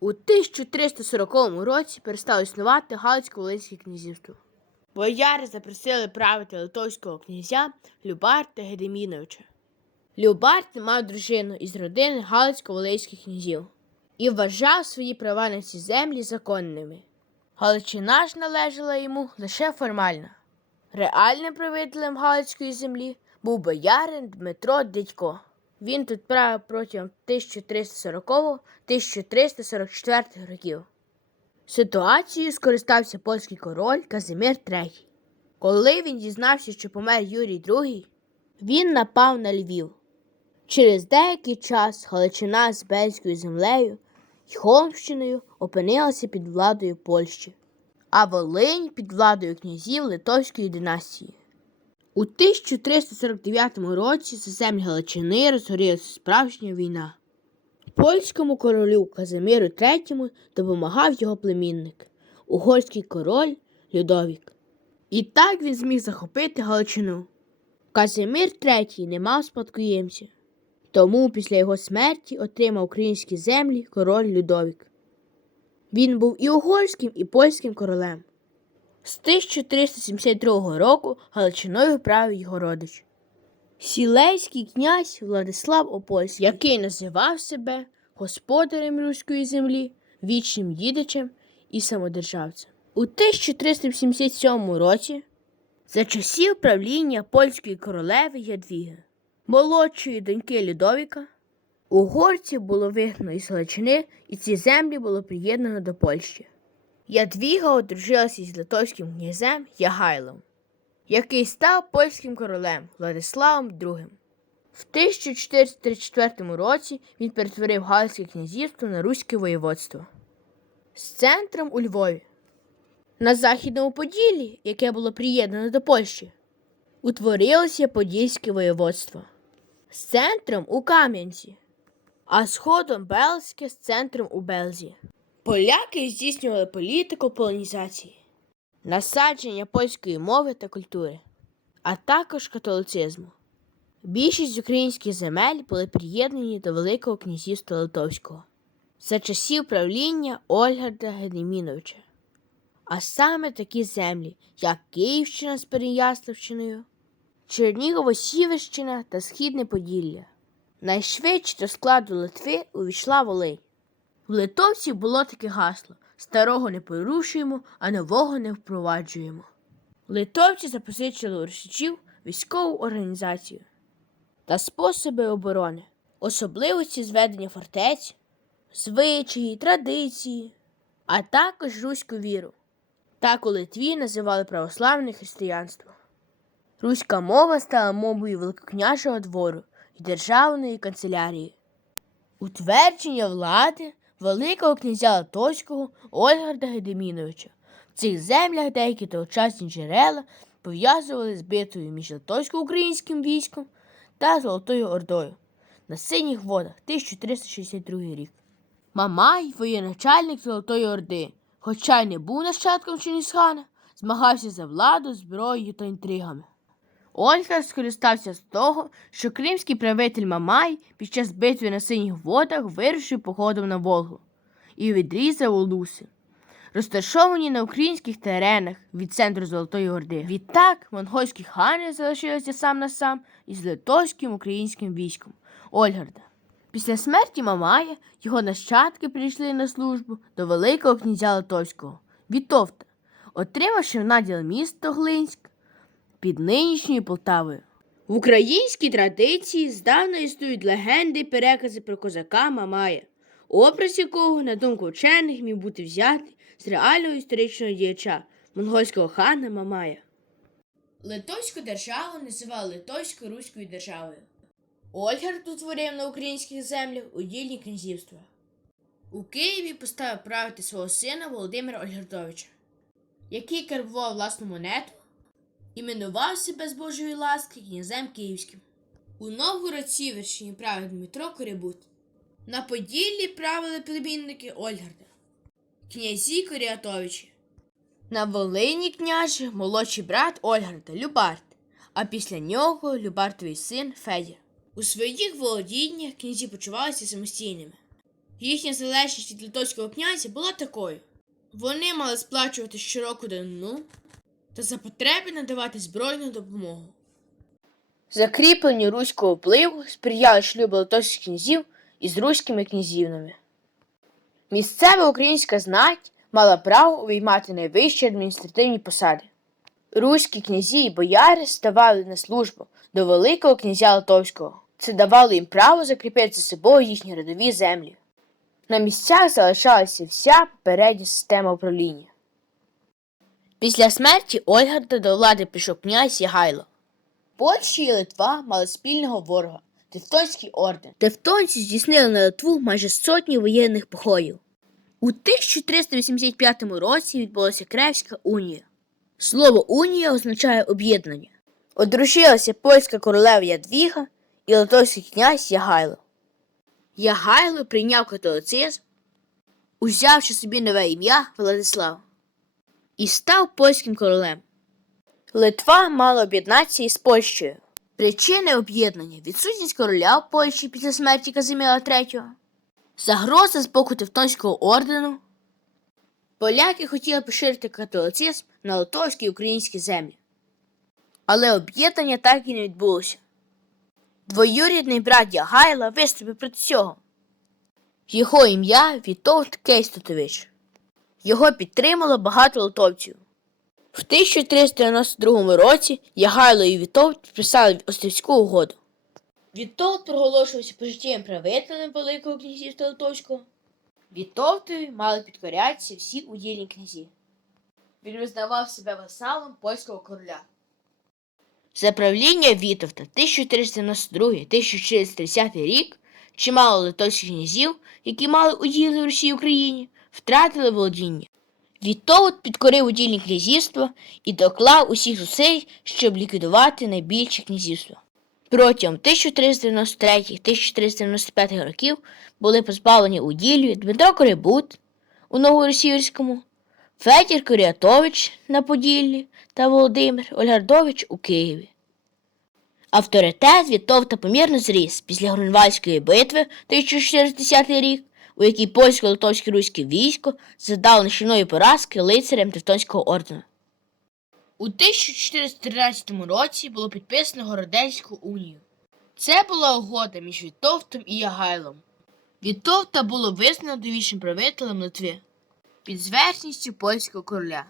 У 1340 році перестало існувати Галицько-Волинське князівство. Бояри запросили правити литовського князя Любарта Гедеміновича. Любарт мав дружину із родини Галицько-Волинських князів і вважав свої права на ці землі законними. Галичина ж належала йому лише формально. Реальним правителем Галицької землі був боярин Дмитро Дідько. Він тут правив протягом 1340-1344 років. Ситуацією скористався польський король Казимир III. Коли він дізнався, що помер Юрій II, він напав на Львів. Через деякий час Галичина з Бельською землею і Холмщиною опинилася під владою Польщі, а Волинь під владою князів Литовської династії. У 1349 році за землі Галичини розгорілася справжня війна. Польському королю Казимиру III допомагав його племінник, угорський король Людовік. І так він зміг захопити Галичину. Казимир III не мав спадкоємця, тому після його смерті отримав українські землі король Людовік. Він був і угорським, і польським королем. З 1372 року Галичиною правив його родич. Сілейський князь Владислав Опольський, який називав себе господарем руської землі, вічним їдичем і самодержавцем. У 1377 році, за часів правління польської королеви Ядвіги, молодшої доньки Людовіка, угорців було вигнано із Галичини, і ці землі було приєднано до Польщі. Ядвіга одружилася із литовським князем Ягайлом, який став польським королем Владиславом II. В 1434 році він перетворив Галицьке князівство на Руське воєводство з центром у Львові. На Західному Поділлі, яке було приєднано до Польщі, утворилося Подільське воєводство з центром у Кам'янці, а згодом Белське з центром у Белзі. Поляки здійснювали політику полонізації, насадження польської мови та культури, а також католицизму. Більшість українських земель були приєднані до Великого князівства Литовського за часів правління Ольгарда Гедеміновича. А саме такі землі, як Київщина з Переяславщиною, Чернігово-Сіверщина та Східне Поділля. Найшвидше до складу Литви увійшла Волинь. В литовців було таке гасло старого не порушуємо, а нового не впроваджуємо. Литовці запозичили у росічів військову організацію та способи оборони, особливості зведення фортець, звичаї, традиції, а також руську віру. Так у Литві називали православне християнство. Руська мова стала мовою великокняжого двору і державної канцелярії. Утвердження влади Великого князя Литовського Ольгарда Гедеміновича. В цих землях деякі тогочасні джерела пов'язували з битвою між литовсько-українським військом та Золотою Ордою на синіх водах 1362 рік. Мамай, воєначальник Золотої Орди, хоча й не був нащадком Чингісхана, змагався за владу зброєю та інтригами. Ольгар скористався з того, що кримський правитель Мамай під час битви на синіх водах вирушив походом на Волгу і відрізав улуси, розташовані на українських теренах від центру Золотої Орди. Відтак монгольські хани залишилися сам на сам із литовським українським військом Ольгарда. Після смерті Мамая його нащадки прийшли на службу до Великого князя Литовського Вітовта, отримавши в наділ місто Глинськ під нинішньою Полтавою. В українській традиції здавна існують легенди і перекази про козака Мамая, образ якого, на думку вчених, міг бути взятий з реального історичного діяча монгольського хана Мамая. Литовську державу називали Литовською Руською державою. Ольгард утворив на українських землях удільні князівства. У Києві поставив правити свого сина Володимира Ольгардовича, який карбував власну монету іменував себе з Божої ласки князем Київським. У Новгород Сіверщині правив Дмитро Корибут. На Поділлі правили племінники Ольгарда, князі Коріатовичі. На Волині княже молодший брат Ольгарда Любард, а після нього Любартовий син Федір. У своїх володіннях князі почувалися самостійними. Їхня залежність від литовського князя була такою. Вони мали сплачувати щороку данину та за потреби надавати збройну допомогу. Закріпленню руського впливу сприяли шлюби литовських князів із руськими князівнами. Місцева українська знать мала право увіймати найвищі адміністративні посади. Руські князі і бояри ставали на службу до Великого князя Литовського. Це давало їм право закріпити за собою їхні родові землі. На місцях залишалася вся попередня система управління. Після смерті Ольгарда до влади прийшов князь Ягайло. Польща і Литва мали спільного ворога Тевтонський орден. Тевтонці здійснили на Литву майже сотні воєнних походів. У 1385 році відбулася Кревська унія. Слово унія означає об'єднання. Одружилася польська королева Ядвіга і литовський князь Ягайло. Ягайло прийняв католицизм, узявши собі нове ім'я Владислав, і став польським королем. Литва мала об'єднатися із Польщею. Причини об'єднання відсутність короля в Польщі після смерті Казиміра III, загроза з боку Тевтонського ордену. Поляки хотіли поширити католицизм на литовські і українські землі. Але об'єднання так і не відбулося. Двоюрідний брат Ягайла виступив проти цього. Його ім'я Вітовт Кейстотович. Його підтримало багато литовців. В 1392 році Ягайло і Вітовт підписали Острівську угоду. Вітовт проголошувався пожиттєвим правителем Великого князівства Литовського. Вітовтові мали підкорятися всі удільні князі. Він визнавав себе васалом польського короля. За правління Вітовта 1492-1430 рік чимало литовських князів, які мали уділи в Росії Україні, втратили володіння. Вітовт підкорив удільні князівства і доклав усіх зусиль, щоб ліквідувати найбільші князівства. Протягом 1393-1395 років були позбавлені уділлю Дмитро Корибут у Новоросіївському, Федір Коріатович на Поділлі та Володимир Ольгардович у Києві. Авторитет Вітовта помірно зріс після Грунвальської битви 1410 рік, у якій польсько-литовське руське військо задало нищівної поразки лицарям Тевтонського ордену. У 1413 році було підписано Городенську унію. Це була угода між Вітовтом і Ягайлом. Вітовта було визнано довічним правителем Литви під зверхністю польського короля.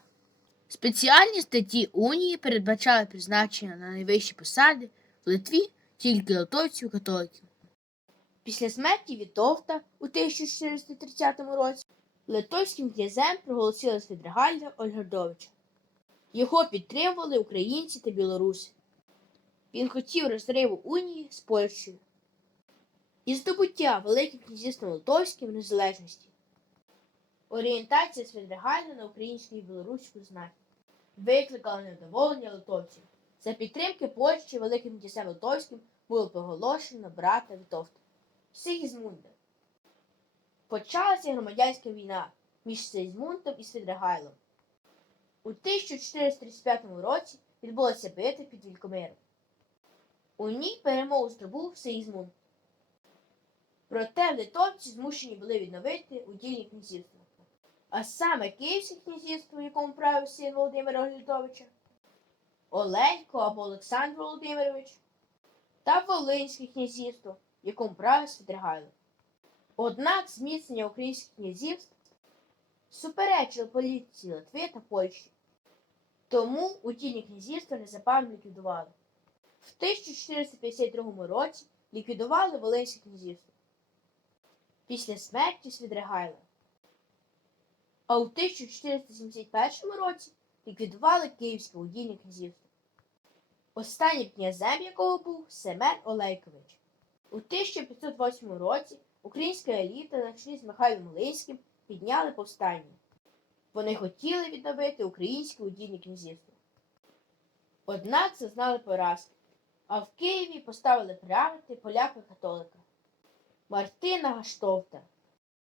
Спеціальні статті унії передбачали призначення на найвищі посади в Литві тільки литовців католиків. Після смерті Вітовта у 1430 році литовським князем проголосили Свідригальда Ольгардовича. Його підтримували українці та білоруси. Він хотів розриву унії з Польщею і здобуття Великим князівством Литовським незалежності. Орієнтація Свідригальда на українську і білоруську знать викликала невдоволення литовців. За підтримки Польщі Великим князем Литовським було проголошено брата Вітовта Сигізмунда. Почалася громадянська війна між Сигізмундом і Свідригайлом. У 1435 році відбулася битва під Вількомиром. У ній перемогу здобув Сигізмунд. Проте литовці змушені були відновити удільні князівства. А саме Київське князівство, в якому правив син Володимира Оглядовича, Оленько або Олександр Володимирович, та Волинське князівство, якому правив Свідригайло. Однак зміцнення українських князівств суперечило політиці Литви та Польщі. Тому удільні князівства незабаром ліквідували. В 1452 році ліквідували Волинське князівство після смерті Свідригайла. А у 1471 році ліквідували Київське удільне князівство, останнім князем якого був Семен Олейкович. У 1508 році українська еліта на чолі з Михайлом Волинським підняли повстання. Вони хотіли відновити українське удільне князівство. Однак зазнали поразки, а в Києві поставили правити поляка-католика Мартина Гаштовта.